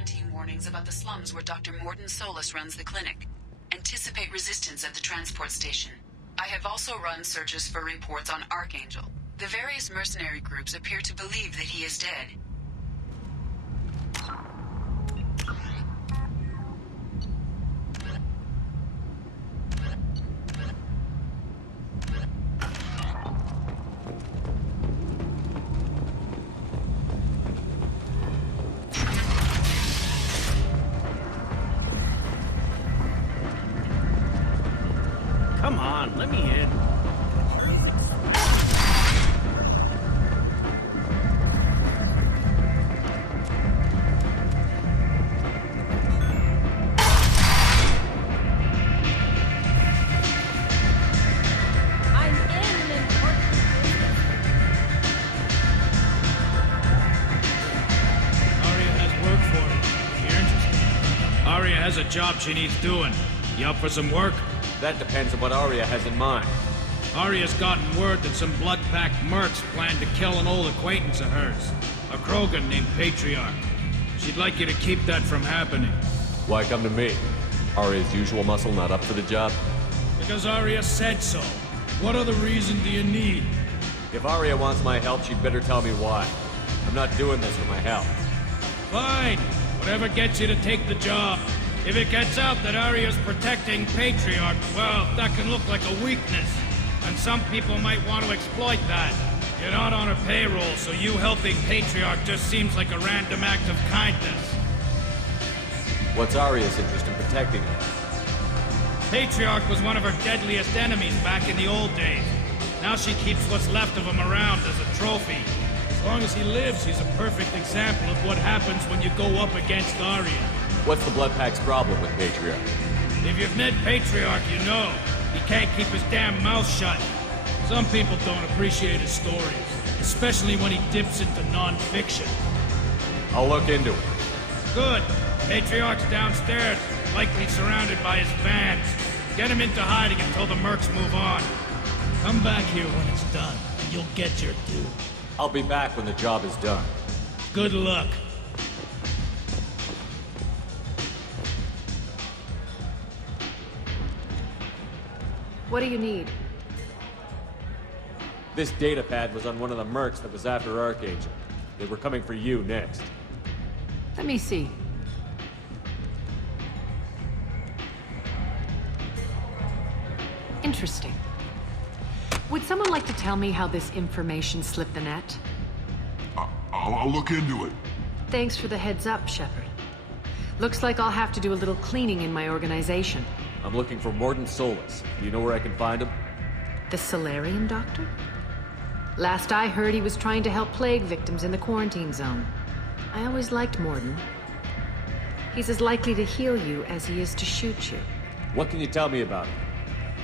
quarantine warnings about the slums where Dr. Mordin Solus runs the clinic. Anticipate resistance at the transport station. I have also run searches for reports on Archangel. The various mercenary groups appear to believe that he is dead. Come on, let me in. Aria has a job she needs doing. You up for some work? That depends on what Aria has in mind. Aria's gotten word that some blood-packed mercs plan to kill an old acquaintance of hers. A krogan named Patriarch. She'd like you to keep that from happening. Why come to me? Aria's usual muscle not up for the job? Because Aria said so. What other reason do you need? If Aria wants my help, she'd better tell me why. I'm not doing this for my health. Fine. Whatever gets you to take the job. If it gets out that Aria's protecting Patriarch, well, that can look like a weakness. And some people might want to exploit that. You're not on her payroll, so you helping Patriarch just seems like a random act of kindness. What's Aria's interest in protecting her? Patriarch was one of her deadliest enemies back in the old days. Now she keeps what's left of him around as a trophy. As long as he lives, he's a perfect example of what happens when you go up against Aria. What's the Blood Pack's problem with Patriarch? If you've met Patriarch, you know. He can't keep his damn mouth shut. Some people don't appreciate his stories, especially when he dips into non-fiction. I'll look into it. Good. Patriarch's downstairs, likely surrounded by his fans. Get him into hiding until the mercs move on. Come back here when it's done, and you'll get your due. I'll be back when the job is done. Good luck. What do you need? This datapad was on one of the mercs that was after Archangel. They were coming for you next. Let me see. Interesting. Would someone like to tell me how this information slipped the net? I'll look into it. Thanks for the heads up, Shepard. Looks like I'll have to do a little cleaning in my organization. I'm looking for Mordin Solus. Do you know where I can find him? The Solarian doctor? Last I heard, he was trying to help plague victims in the quarantine zone. I always liked Mordin. He's as likely to heal you as he is to shoot you. What can you tell me about him?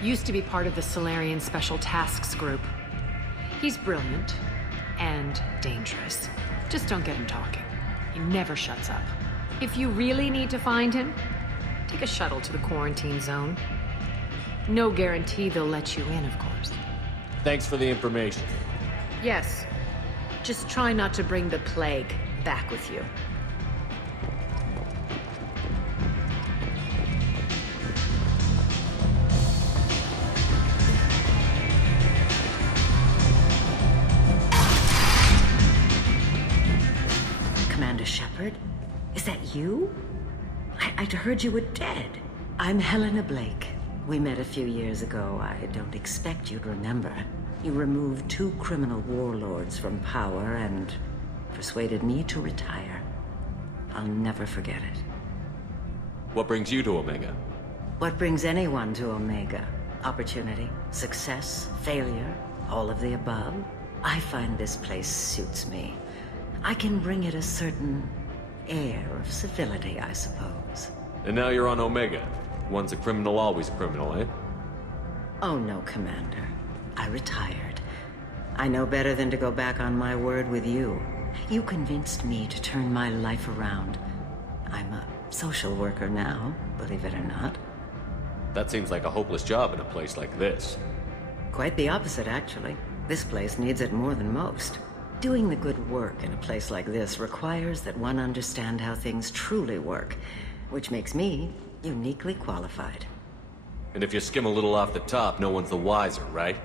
Used to be part of the Solarian Special Tasks Group. He's brilliant and dangerous. Just don't get him talking. He never shuts up. If you really need to find him, take a shuttle to the quarantine zone. No guarantee they'll let you in, of course. Thanks for the information. Yes. Just try not to bring the plague back with you. Commander Shepard? Is that you? I'd heard you were dead. I'm Helena Blake. We met a few years ago. I don't expect you'd remember. You removed 2 criminal warlords from power and persuaded me to retire. I'll never forget it. What brings you to Omega? What brings anyone to Omega? Opportunity, success, failure, all of the above. I find this place suits me. I can bring it a certain air of civility, I suppose. And now you're on Omega. Once a criminal, always a criminal, eh? Oh no, Commander. I retired. I know better than to go back on my word with you. You convinced me to turn my life around. I'm a social worker now, believe it or not. That seems like a hopeless job in a place like this. Quite the opposite, actually. This place needs it more than most. Doing the good work in a place like this requires that one understand how things truly work, which makes me uniquely qualified. And if you skim a little off the top, no one's the wiser, right?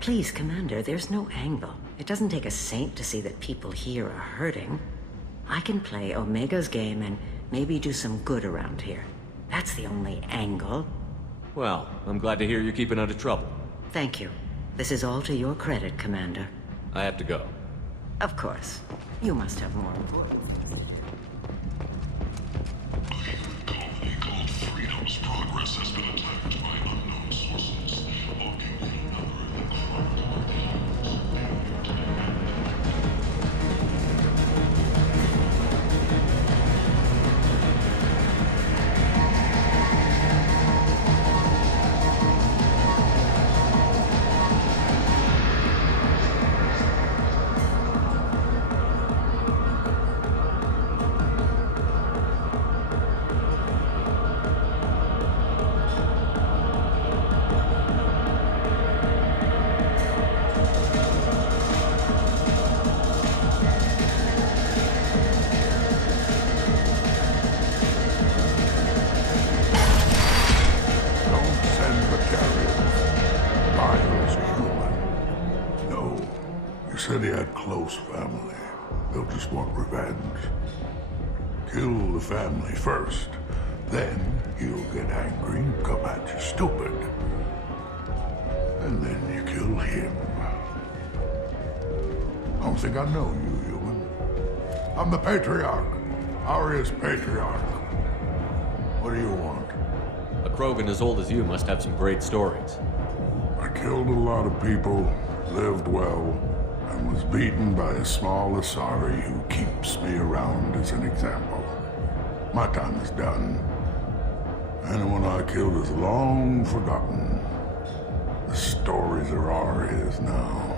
Please, Commander, there's no angle. It doesn't take a saint to see that people here are hurting. I can play Omega's game and maybe do some good around here. That's the only angle. Well, I'm glad to hear you're keeping out of trouble. Thank you. This is all to your credit, Commander. I have to go. Of course. You must have more important things. A colony called Freedom's progress has been attacked by unknown sources, mocking the number of the krogan. Said he had close family. They'll just want revenge. Kill the family first. Then he'll get angry and come at you stupid. And then you kill him. I don't think I know you, human. I'm the Patriarch. Aria's Patriarch. What do you want? A krogan as old as you must have some great stories. I killed a lot of people, lived well, and was beaten by a small Asari who keeps me around as an example. My time is done. Anyone I killed is long forgotten. The stories are Aria's now.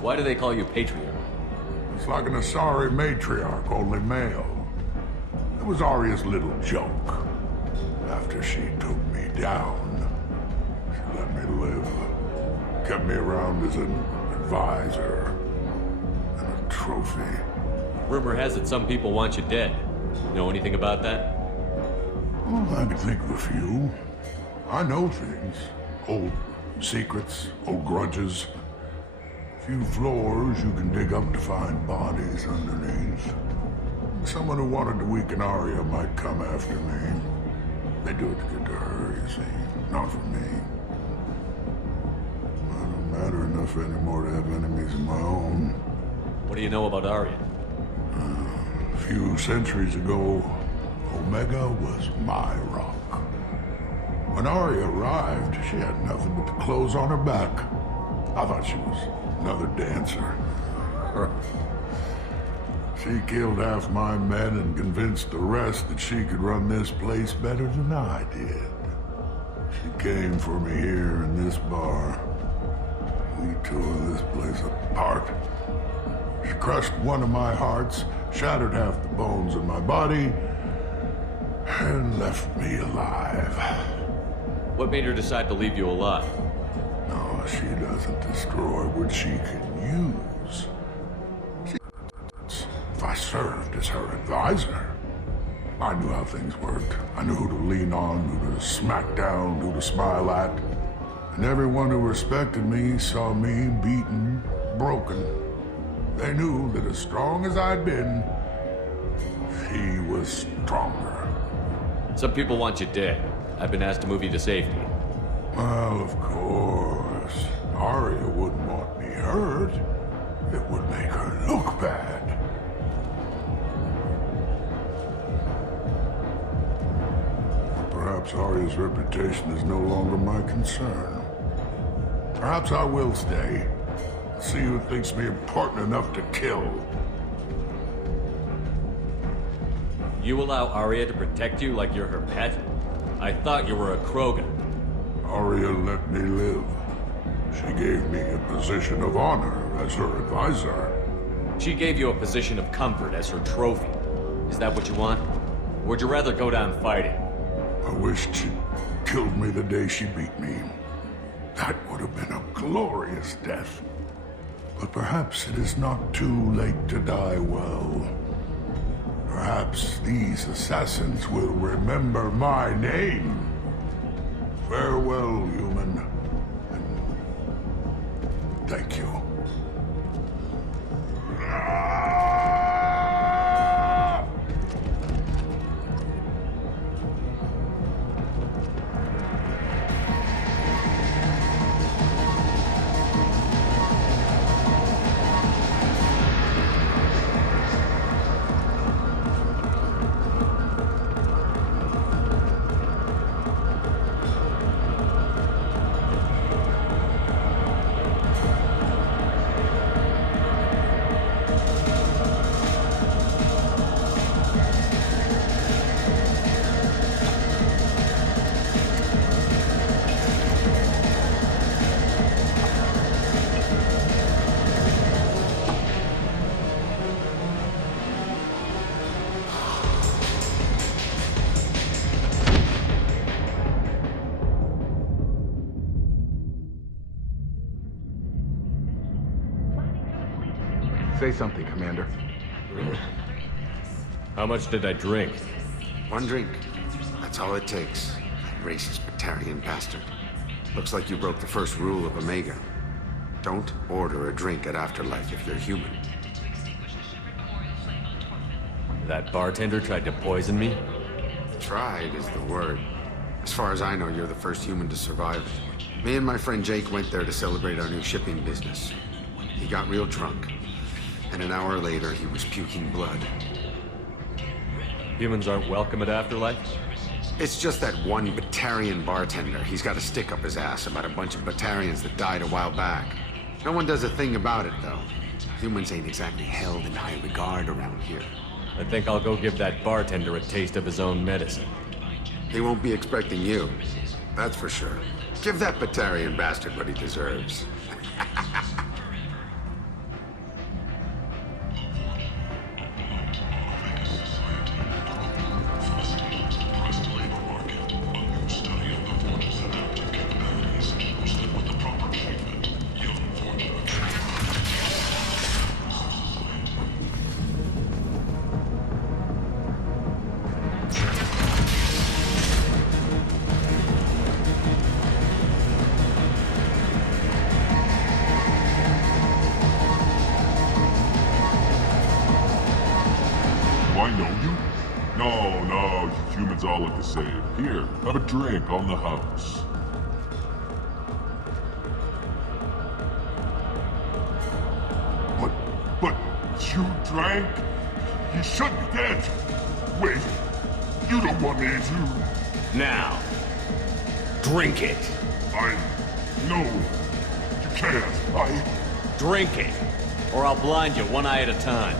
Why do they call you Patriarch? It's like an Asari matriarch, only male. It was Aria's little joke. After she took me down, she let me live. Kept me around as an advisor and a trophy. Rumor has it some people want you dead. Know anything about that? Well, I can think of a few. I know things. Old secrets, old grudges. A few floors you can dig up to find bodies underneath. Someone who wanted to weaken Aria might come after me. They do it to get to her, you see, not for me. I don't matter enough anymore to have enemies of my own. What do you know about Aria? A few centuries ago, Omega was my rock. When Aria arrived, she had nothing but the clothes on her back. I thought she was another dancer. She killed half my men and convinced the rest that she could run this place better than I did. She came for me here in this bar. We tore this place apart. She crushed one of my hearts, shattered half the bones in my body, and left me alive. What made her decide to leave you alive? No, she doesn't destroy what she can use. If I served as her advisor, I knew how things worked. I knew who to lean on, who to smack down, who to smile at. And everyone who respected me saw me beaten, broken. They knew that as strong as I'd been, she was stronger. Some people want you dead. I've been asked to move you to safety. Well, of course. Aria wouldn't want me hurt. It would make her look bad. Perhaps Aria's reputation is no longer my concern. Perhaps I will stay. See who thinks me important enough to kill. You allow Aria to protect you like you're her pet? I thought you were a krogan. Aria let me live. She gave me a position of honor as her advisor. She gave you a position of comfort as her trophy. Is that what you want? Or would you rather go down fighting? I wished she'd killed me the day she beat me. That would have been a glorious death. But perhaps it is not too late to die well. Perhaps these assassins will remember my name. Farewell, human. And thank you. Say something, Commander. How much did I drink? One drink. That's all it takes. That racist Batarian bastard. Looks like you broke the first rule of Omega. Don't order a drink at Afterlife if you're human. That bartender tried to poison me? Tried is the word. As far as I know, you're the first human to survive. Me and my friend Jake went there to celebrate our new shipping business. He got real drunk. And an hour later, he was puking blood. Humans aren't welcome at Afterlife? It's just that one Batarian bartender. He's got a stick up his ass about a bunch of Batarians that died a while back. No one does a thing about it, though. Humans ain't exactly held in high regard around here. I think I'll go give that bartender a taste of his own medicine. He won't be expecting you. That's for sure. Give that Batarian bastard what he deserves. All look the same. Here, have a drink on the house. But you drank? You should be dead. Wait, you don't want me to... Now, drink it. No, you can't. Drink it, or I'll blind you one eye at a time.